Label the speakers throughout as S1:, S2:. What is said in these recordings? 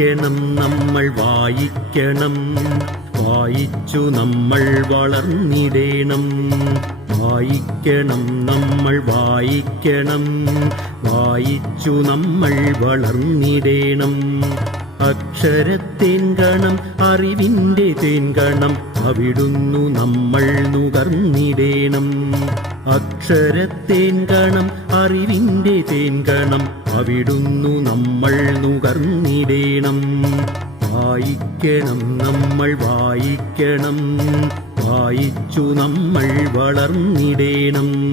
S1: വായിക്കണം നമ്മൾ വായിക്കണം. വായിച്ചു നമ്മൾ വളർന്നിടേണം. വായിക്കണം നമ്മൾ വായിക്കണം. വായിച്ചു നമ്മൾ വളർന്നിടേണം. അക്ഷരത്തിൻ ഗണം അറിവിന്റെ തേൻ ഗണം അവിടുന്നു നമ്മൾ നുകർന്നിടേണം. അക്ഷരത്തേൻ ഗണം അറിവിന്റെ തേൻ ഗണം അവിടുന്നു നമ്മൾ നുകർന്നിടേണം. വായിക്കണം നമ്മൾ വായിക്കണം. വായിച്ചു നമ്മൾ വളർന്നിടേണം.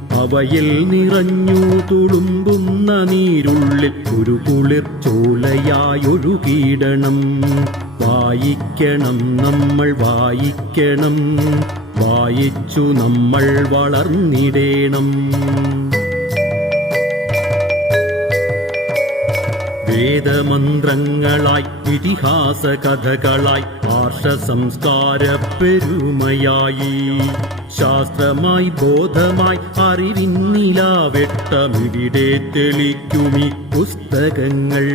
S1: അവയിൽ നിറഞ്ഞു തുളുമ്പുന്ന നീരുള്ളിൽ ഒരു കുളിർ ചോലയായൊരു കീടണം വായിക്കണം നമ്മൾ വായിക്കണം. വായിച്ചു നമ്മൾ വളർന്നിടേണം. വേദമന്ത്രങ്ങളായി ഇതിഹാസ കഥകളായി ആർഷ സംസ്കാര പെരുമയായി. ശാസ്ത്രമായി ബോധമായി അറിവിന്നിലാവെട്ടമിവിടെ തെളിക്കുമി പുസ്തകങ്ങൾ.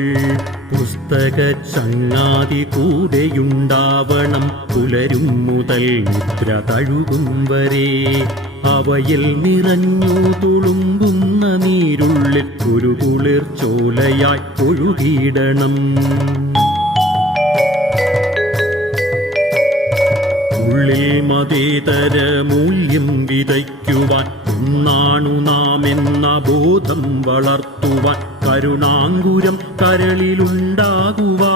S1: പുസ്തക ചങ്ങാതി കൂടെയുണ്ടാവണം പുലരും മുതൽ നിദ്ര തഴുകും വരെ. അവയിൽ നിറഞ്ഞു തുളുമ്പുന്ന നീരുള്ളിൽ ഒരു ചോലയായി ഒഴുകിയിടണം. ഉള്ളിൽ മതേതര മൂല്യം വിതയ്ക്കുവാൻ ഒന്നാണു നാം എന്ന ബോധം വളർത്തുവാൻ കരുണാങ്കുരം കരളിലുണ്ടാകുവാൻ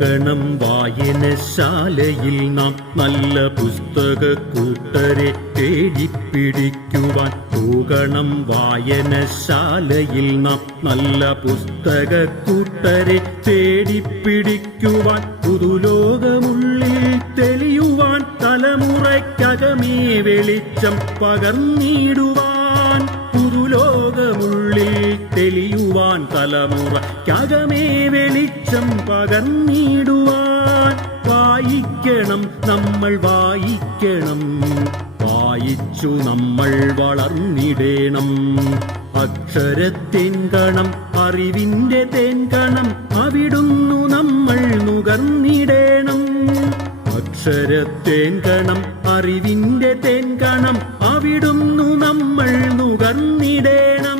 S1: പോകണം വായനശാലയിൽ നാം നല്ല പുസ്തക കൂട്ടരെ തേടിപ്പിടിക്കുവാൻ പോകണം വായനശാലയിൽ നാം നല്ല പുസ്തക കൂട്ടരെ തേടിപ്പിടിക്കുവാൻ പുതുലോകമുള്ളിൽ തെളിയുവാൻ തലമുറയ്ക്കകമേ വെളിച്ചം പകർന്നിടുവാൻ പുതുലോകമുള്ളിൽ തെളിയുവാൻ ത്യാഗമേ വെളിച്ചം പകർന്നിടുവാൻ. വായിക്കണം നമ്മൾ വായിക്കണം. വായിച്ചു നമ്മൾ വളർന്നിടേണം. അക്ഷരത്തിൻ കണം അറിവിന്റെ തേൻ ഗണം അവിടുന്നു നമ്മൾ നുകർന്നിടേണം. അക്ഷരത്തേൻകണം അറിവിന്റെ തേൻകണം അവിടുന്നു നമ്മൾ നുകർന്നിടേണം.